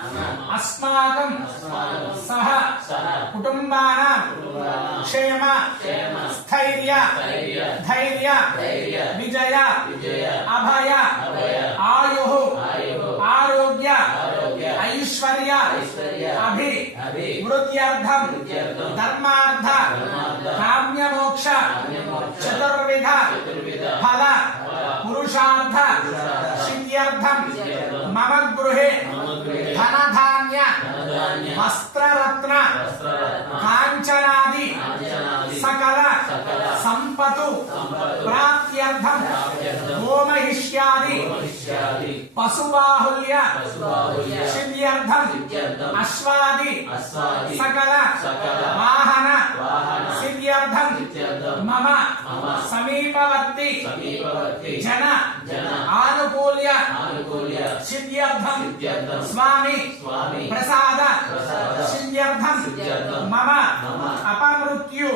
अस्माकं सह कुटुंबानां क्षेम स्थैर्य धैर्य विजय अभय आयुः आरोग्य ऐश्वर्य अभिवृद्ध्यर्थं धर्मार्थ काम्यमोक्ष चतुर्विध फल पुरुषार्थ सिद्ध्यर्थं मम गृहे धनधान्य वस्त्ररत्न कांचनादि सकल संपत्तु प्राप्त्यर्थं गोमहिष्यादि पशुबाहुल्य सिद्ध्यर्थं अश्वादि सकल वाहन सिद्ध्यर्थं मम समीपवर्ती जन आनुकूल्य सिद्ध्यर्थं स्वामी प्रसाद सिद्ध्यर्थं मम अपमृत्यु